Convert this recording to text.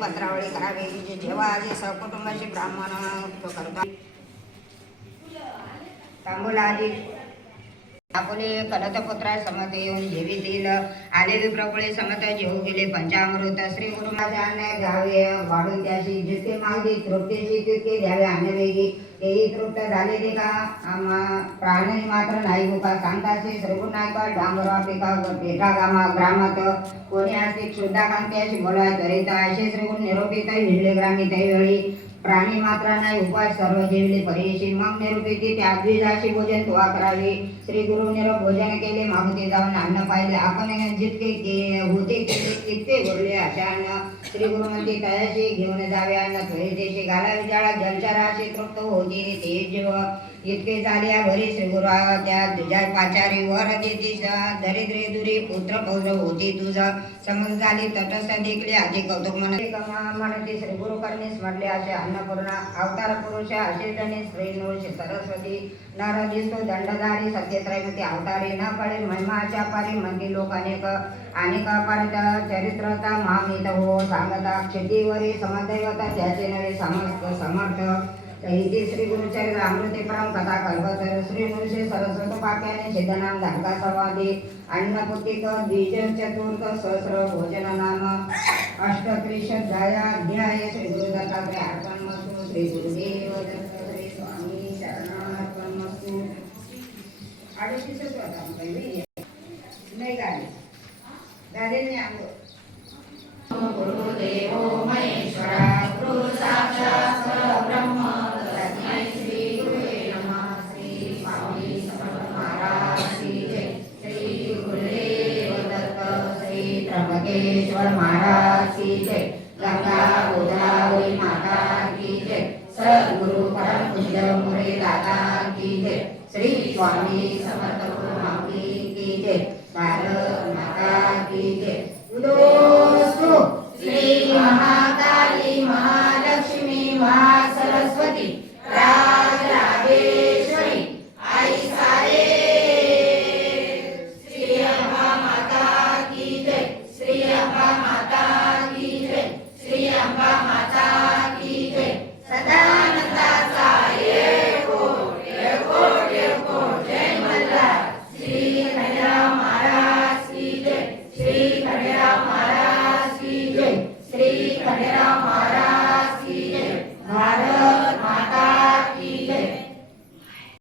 पत्रावळी करावी जेव्हा आधी सहकुटुंबाची ब्राह्मण करतात तांबूल आधी आपुले कलतपुत्रा समत येऊन जेवीतील आलेली प्रबळे समत जेवू गेले पंचामृत श्री गुरु महाराजांना घ्यावे वाढून त्याशी जितके मागली तृप्तीची तितके द्यावे आणवेगी तेही तृप्त झालेले का प्राणी मात्र नाही मुका कांताचे श्रीगुरु नायका डांबरा पिका पेठा ग्रामात कोणी असते क्षुद्धाकांत्याशी बोलाय त्वरित असे श्रीगुरु निरोपित भिडले ग्रामी त्यावेळी प्राणी मात्रा नाही उपाय सर्व जेवले परेशी मग निरूपिती त्या द्विजाशी भोजन तुवा करावे श्री गुरु निरोप भोजन केले मागुते जाऊन अन्न पाहिले आपण जितके होते केले तितके उरले अशा अन्न श्री गुरु म्हणते तयाशी घेऊन जावे अन्न त्वरितेशी घाला विजाळा जलचराशी तृप्त होती ते जीव इतके झाले भरी श्री गुरु त्या तुझ्या पाचारी वर देती दरिद्रे दुरी पुत्र पौत्र होती तुझा समज झाली तटस्थ देखले आधी कौतुक म्हणते श्री गुरु करणे स्मरले असे अन्नपूर्णा अवतार पुरुष असे जणे श्री नृषी सरस्वती नर दिसतो दंडधारी सत्यत्रयमती अवतारी न कळे महिमाच्या पारी मंदी लोक अनेक चरित्रता महामित हो सांगता क्षितीवरी समदैवता त्याचे नवे समर्थ इथे श्री गुरुचरित्र अमृते परम कथा कल्पतर श्री नृषी सरस्वत वाक्याने सिद्धनाम धारका संवादी अन्नपुतिक द्विज चतुर्थ सहस्र भोजन नाम अष्टत्रिशदयाध्याय श्री गुरु दत्तात्रय अर्पणमस्तु श्री गुरुदेव दत्त श्री स्वामी शरणार्पणमस्तु 38 होता पहिले नाही गाडी गाडीने आलो गुरुदेवो महेश्वरा गुरु साक्षात् परब्रह्म तस्मै श्री गुरुवे नमः श्री स्वामी समर्थ महाराज की जय श्री गुरुदेव दत्त श्री त्र्यंबकेश्वर महाराज की जय गंगा गोदावरी माता की जय सद्गुरु परम पूज्य मुरे दादा की जय श्री स्वामी समर्थ गुरु की जय भारत माता की जय दोस्तों श्री